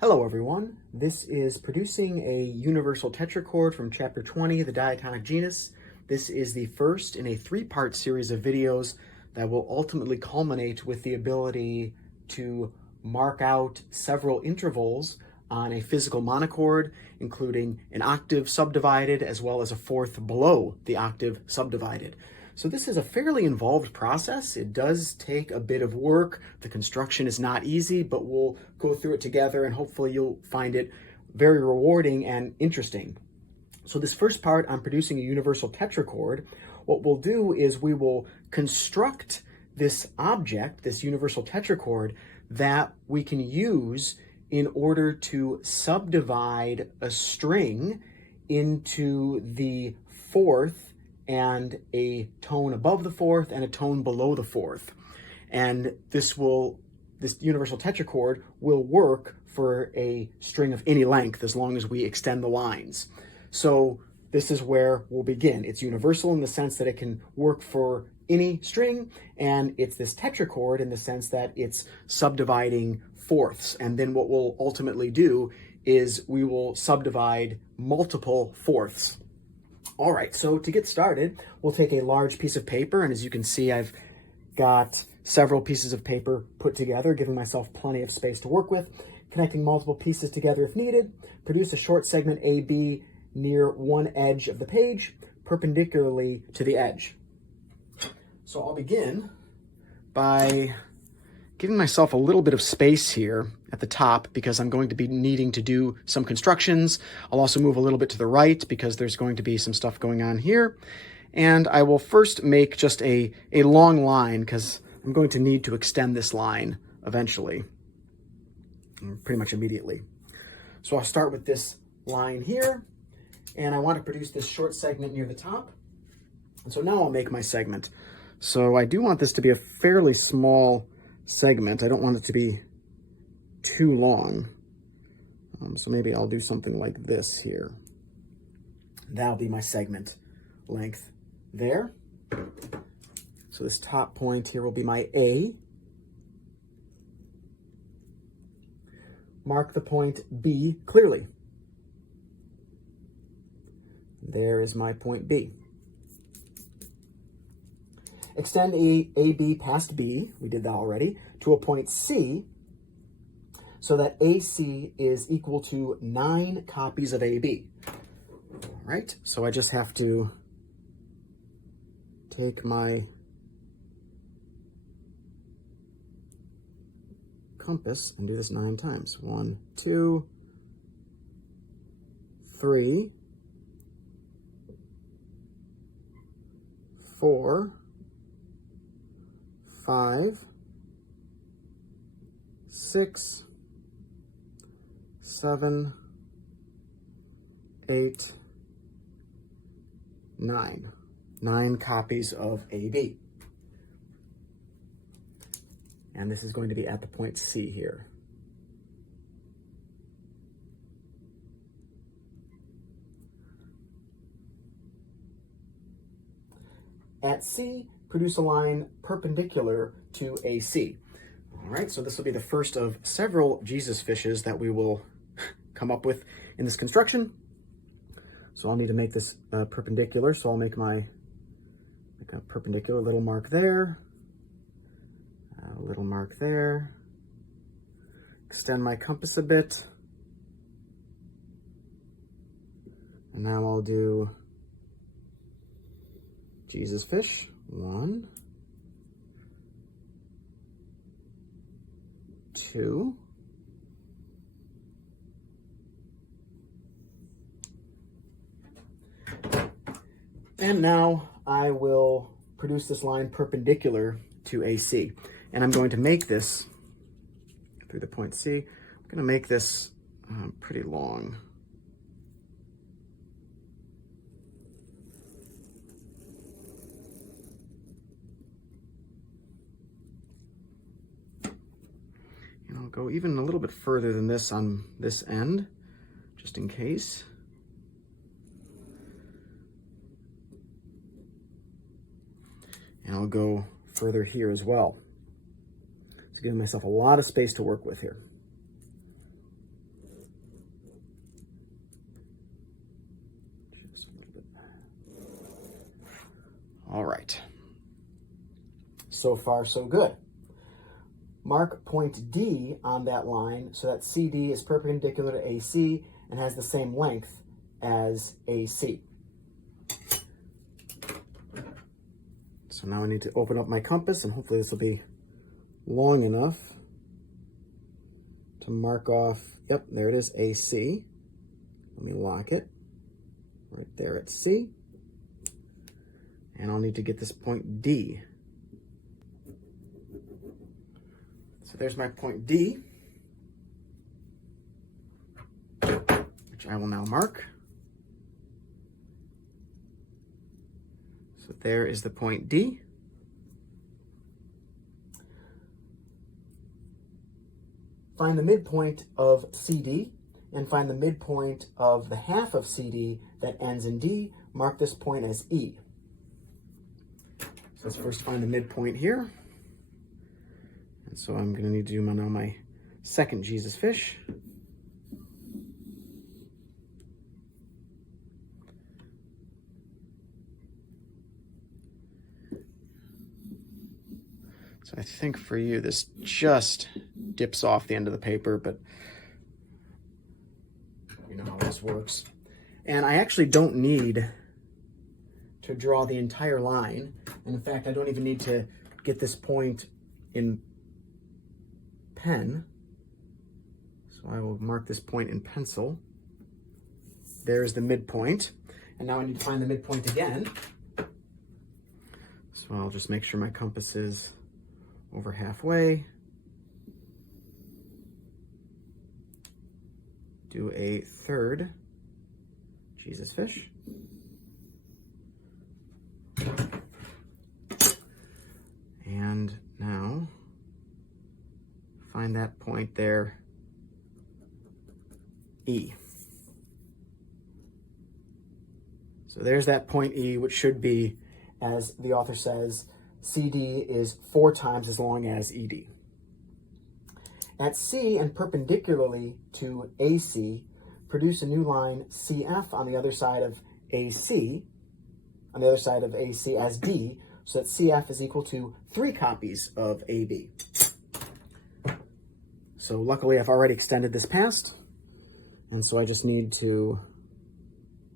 Hello everyone, this is producing a universal tetrachord from chapter 20, the Diatonic genus. This is the first in a three-part series of videos that will ultimately culminate with the ability to mark out several intervals on a physical monochord, including an octave subdivided as well as a fourth below the octave subdivided. So this is a fairly involved process. It does take a bit of work. The construction is not easy, but we'll go through it together and hopefully you'll find it very rewarding and interesting. So this first part, I'm producing a universal tetrachord. What we'll do is we will construct this object, this universal tetrachord, that we can use in order to subdivide a string into the fourth and a tone above the fourth and a tone below the fourth. And this universal tetrachord will work for a string of any length as long as we extend the lines. So this is where we'll begin. It's universal in the sense that it can work for any string, and it's this tetrachord in the sense that it's subdividing fourths. And then what we'll ultimately do is we will subdivide multiple fourths. All right, so to get started, we'll take a large piece of paper, and as you can see, I've got several pieces of paper put together, giving myself plenty of space to work with, connecting multiple pieces together if needed. Produce a short segment AB near one edge of the page, perpendicularly to the edge. So I'll begin by giving myself a little bit of space here at the top because I'm going to be needing to do some constructions. I'll also move a little bit to the right because there's going to be some stuff going on here. And I will first make just a long line because I'm going to need to extend this line eventually, pretty much immediately. So I'll start with this line here, and I want to produce this short segment near the top. And so now I'll make my segment. So I do want this to be a fairly small segment. I don't want it to be too long. So maybe I'll do something like this here. That'll be my segment length there. So this top point here will be my A. Mark the point B clearly. There is my point B. Extend AB past B, we did that already, to a point C, so that AC is equal to 9 copies of AB. All right, so I just have to take my compass and do this 9 times. 1, 2, 3, 4, 5, 6, 7, 8, 9. 9 copies of AB. And this is going to be at the point C here. At C, produce a line perpendicular to AC. All right, so this will be the first of several Jesus fishes that we will come up with in this construction. So I'll need to make this perpendicular, so I'll make a perpendicular little mark there, a little mark there, extend my compass a bit, and now I'll do Jesus fish. 1, 2, and now I will produce this line perpendicular to AC. And I'm going to make this through the point C. I'm going to make this pretty long. And I'll go even a little bit further than this on this end, just in case. And I'll go further here as well. So giving myself a lot of space to work with here. right. So far, so good. Mark point D on that line so that CD is perpendicular to AC and has the same length as AC. So now I need to open up my compass, and hopefully this will be long enough to mark off, yep, there it is, AC. Let me lock it right there at C. And I'll need to get this point D. So there's my point D, which I will now mark. So there is the point D. Find the midpoint of CD and find the midpoint of the half of CD that ends in D. Mark this point as E. So let's first find the midpoint here. And so I'm going to need to do my second Jesus fish. So I think for you, this just dips off the end of the paper, but you know how this works. And I actually don't need to draw the entire line. And in fact, I don't even need to get this point in pen. So I will mark this point in pencil. There's the midpoint. And now I need to find the midpoint again. So I'll just make sure my compass is over halfway. Do a third Jesus fish. And now find that point there, E. So there's that point E, which should be, as the author says, CD is 4 times as long as ED. At C and perpendicularly to AC, produce a new line CF on the other side of AC, as D, so that CF is equal to 3 copies of AB. So luckily I've already extended this past, and so I just need to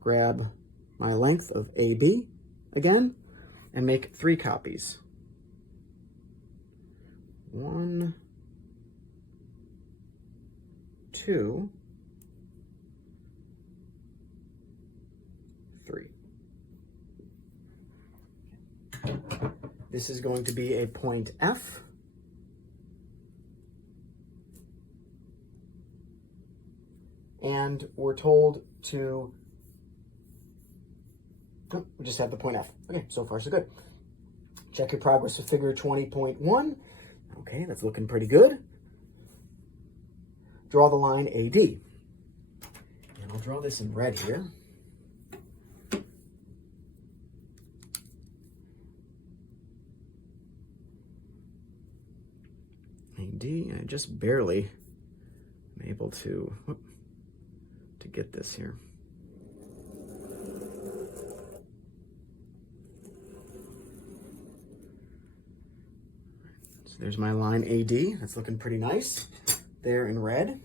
grab my length of AB again and make 3 copies. 1, 2, 3. This is going to be a point F. And we're told to, oh, we just have the point F. Okay, so far so good. Check your progress with figure 20.1. Okay, that's looking pretty good. Draw the line AD. And I'll draw this in red here. AD, and I just barely am able to get this here. So there's my line AD. That's looking pretty nice there in red.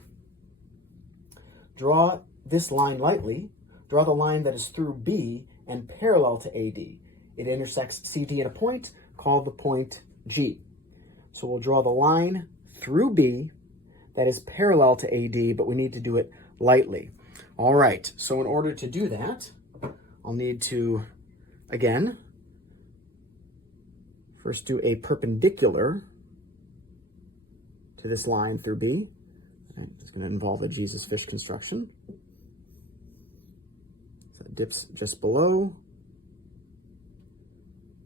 Draw this line lightly. Draw the line that is through B and parallel to AD. It intersects CD at a point called the point G. So we'll draw the line through B that is parallel to AD, but we need to do it lightly. All right, so in order to do that, I'll need to, again, first do a perpendicular to this line through B. It's going to involve a Jesus fish construction. So it dips just below.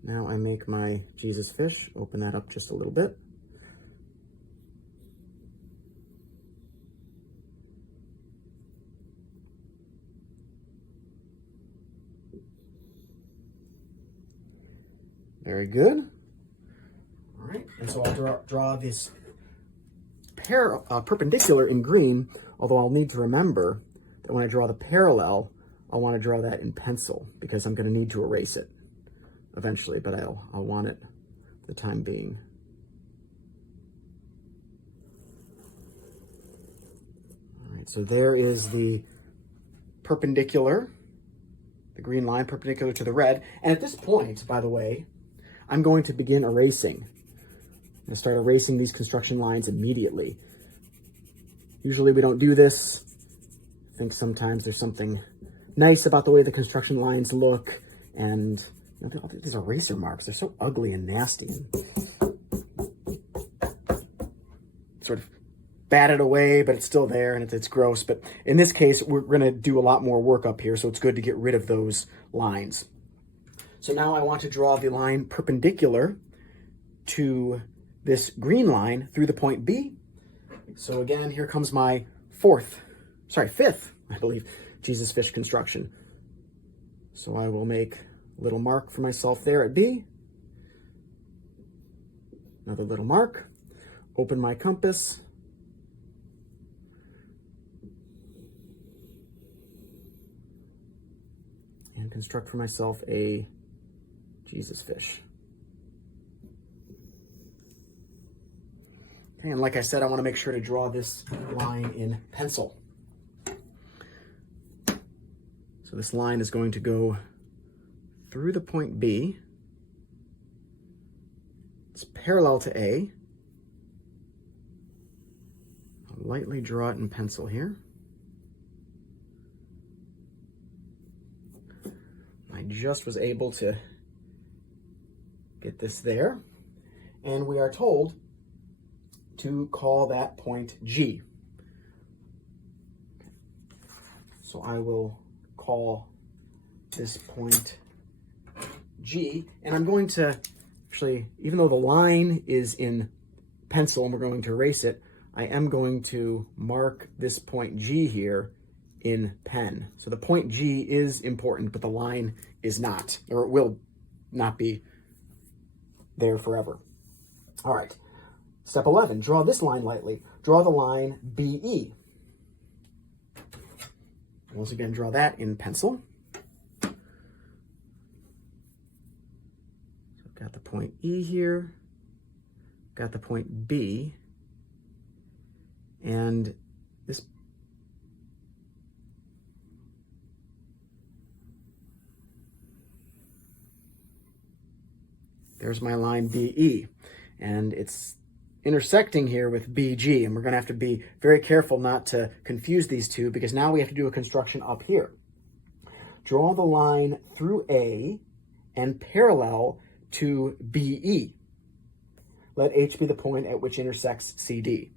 Now I make my Jesus fish, open that up just a little bit. Very good. All right, and so I'll draw this perpendicular in green, although I'll need to remember that when I draw the parallel, I'll want to draw that in pencil because I'm going to need to erase it. eventually, but I'll want it for the time being. All right, so there is the perpendicular, the green line perpendicular to the red. And at this point, by the way, I'm going to begin erasing. I'm going to start erasing these construction lines immediately. Usually we don't do this. I think sometimes there's something nice about the way the construction lines look, and you know, these eraser marks, they're so ugly and nasty and sort of batted away, but it's still there and it's gross. But in this case, we're going to do a lot more work up here, so it's good to get rid of those lines. So now I want to draw the line perpendicular to this green line through the point B. So again, here comes my fifth, I believe, Jesus fish construction. So I will make a little mark for myself there at B. Another little mark. Open my compass. And construct for myself a Jesus fish. Okay, and like I said, I want to make sure to draw this line in pencil. So this line is going to go through the point B. It's parallel to A. I'll lightly draw it in pencil here. I just was able to get this there. And we are told to call that point G. So I will call this point G, and I'm going to actually, even though the line is in pencil and we're going to erase it, I am going to mark this point G here in pen. So the point G is important, but the line is not, or it will not be there forever. All right. Step 11, draw this line lightly. Draw the line BE. Once again, draw that in pencil. So I've got the point E here, got the point B, and this there's my line BE, and it's intersecting here with BG, and we're going to have to be very careful not to confuse these two, because now we have to do a construction up here. Draw the line through A and parallel to BE. Let H be the point at which intersects CD.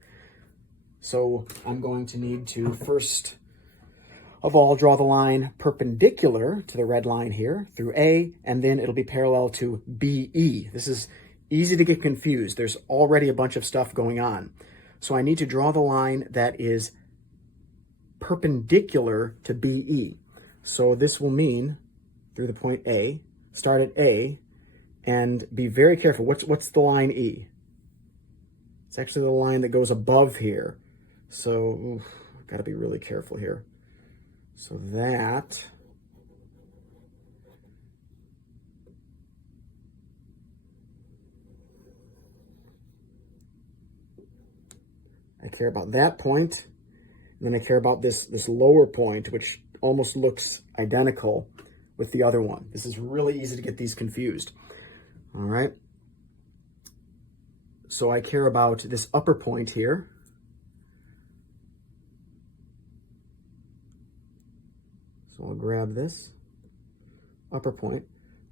So I'm going to need to first of all draw the line perpendicular to the red line here through A, and then it'll be parallel to BE. This is easy to get confused. There's already a bunch of stuff going on. So I need to draw the line that is perpendicular to BE. So this will mean through the point A, start at A, and be very careful. What's the line E? It's actually the line that goes above here. So I've got to be really careful here. So that I care about that point, and then I care about this lower point, which almost looks identical with the other one. This is really easy to get these confused. All right. So I care about this upper point here. So I'll grab this upper point,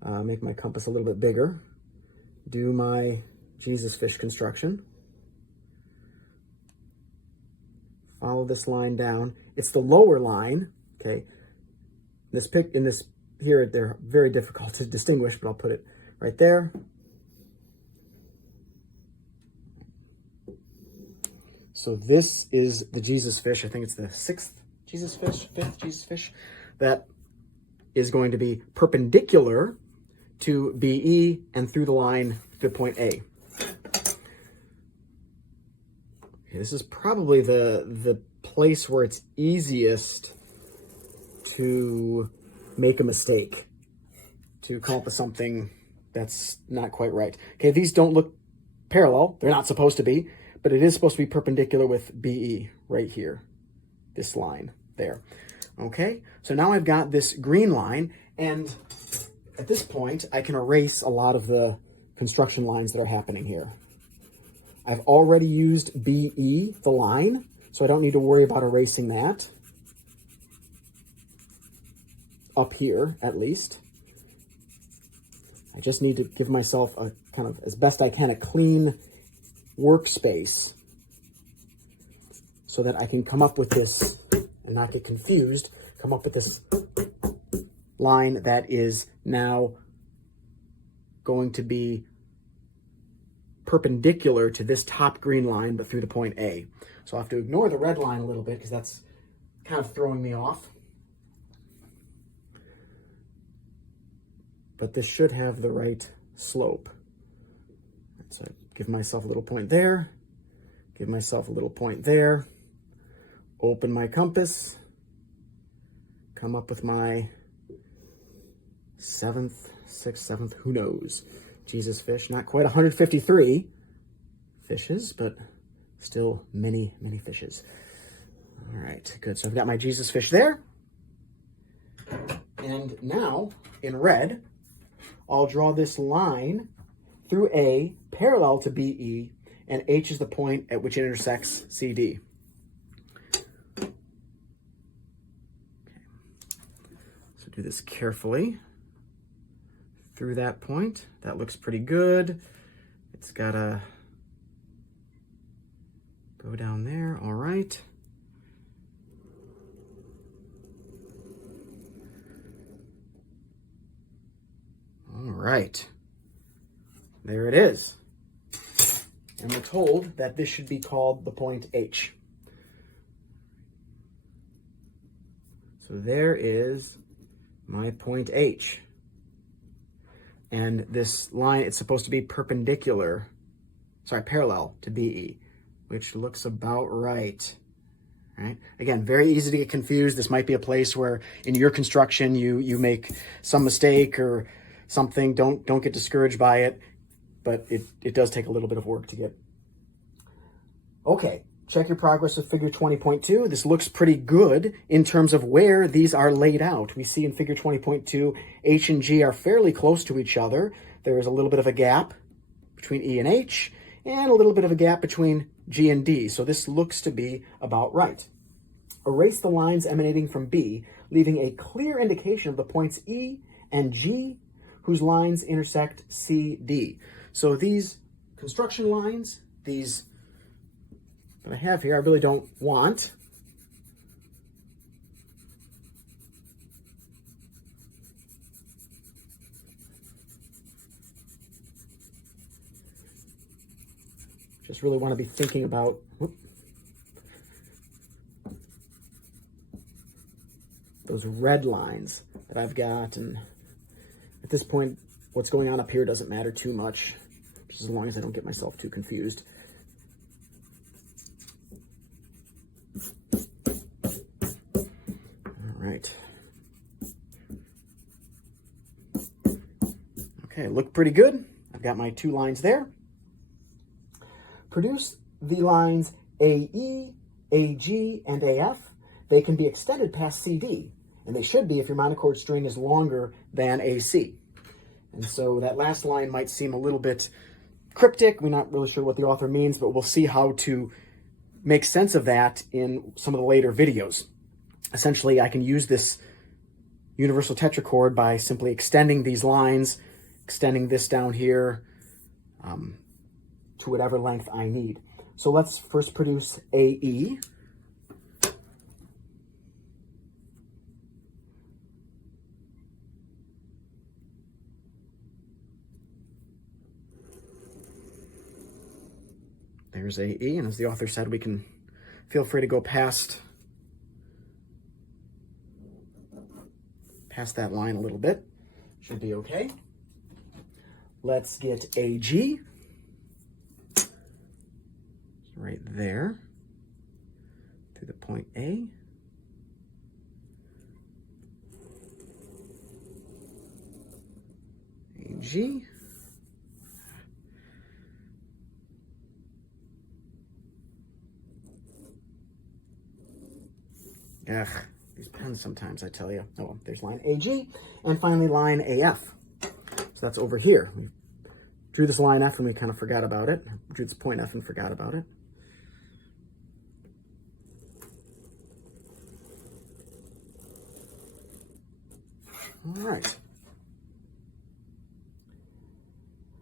make my compass a little bit bigger, do my Jesus fish construction. Follow this line down. It's the lower line, okay? Here, they're very difficult to distinguish, but I'll put it right there. So this is the Jesus fish. I think it's the fifth Jesus fish, that is going to be perpendicular to BE and through the line to point A. Okay, this is probably the place where it's easiest to make a mistake, to come up with something That's not quite right. Okay, these don't look parallel. They're not supposed to be, but it is supposed to be perpendicular with BE right here, this line there. Okay, so now I've got this green line, and at this point, I can erase a lot of the construction lines that are happening here. I've already used BE, the line, so I don't need to worry about erasing that. Up here, at least. I just need to give myself a kind of, as best I can, a clean workspace so that I can come up with this and not get confused, come up with this line that is now going to be perpendicular to this top green line, but through the point A. So I'll have to ignore the red line a little bit because that's kind of throwing me off. But this should have the right slope. So give myself a little point there, give myself a little point there, open my compass, come up with my 7th, 6th, 7th, who knows, Jesus fish. Not quite 153 fishes, but still many, many fishes. All right, good. So I've got my Jesus fish there. And now, in red, I'll draw this line through A, parallel to BE, and H is the point at which it intersects CD. Okay. So do this carefully through that point. That looks pretty good. It's got to go down there. All right. All right, there it is. And we're told that this should be called the point H. So there is my point H. And this line, it's supposed to be parallel to BE, which looks about right. Right? Again, very easy to get confused. This might be a place where in your construction you make some mistake or something. Don't get discouraged by it, but it does take a little bit of work to get. Okay, check your progress with figure 20.2. This looks pretty good in terms of where these are laid out. We see in figure 20.2, H and G are fairly close to each other. There is a little bit of a gap between E and H, and a little bit of a gap between G and D. So this looks to be about right. Erase the lines emanating from B, leaving a clear indication of the points E and G whose lines intersect CD. So these construction lines, these that I have here, I really don't want. Just really want to be thinking about those red lines that I've got, and at this point, what's going on up here doesn't matter too much, just as long as I don't get myself too confused. All right. Okay, look pretty good. I've got my two lines there. Produce the lines AE, AG, and AF. They can be extended past CD, and they should be if your monochord string is longer than AC. And so that last line might seem a little bit cryptic. We're not really sure what the author means, but we'll see how to make sense of that in some of the later videos. Essentially, I can use this universal tetrachord by simply extending these lines, extending this down here to whatever length I need. So let's first produce AE. There's AE, and as the author said, we can feel free to go past that line a little bit. Should be okay. Let's get AG. Right there, through the point A. AG. Ugh, these pens sometimes, I tell you. Oh, well, there's line AG, and finally line AF. So that's over here. We drew this line F and we kind of forgot about it. Drew this point F and forgot about it. All right.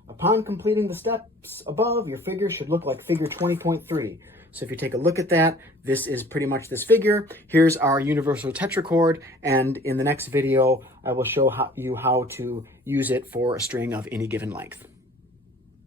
Upon completing the steps above, your figure should look like figure 20.3. So if you take a look at that, this is pretty much this figure. Here's our universal tetrachord, and in the next video, I will show you how to use it for a string of any given length.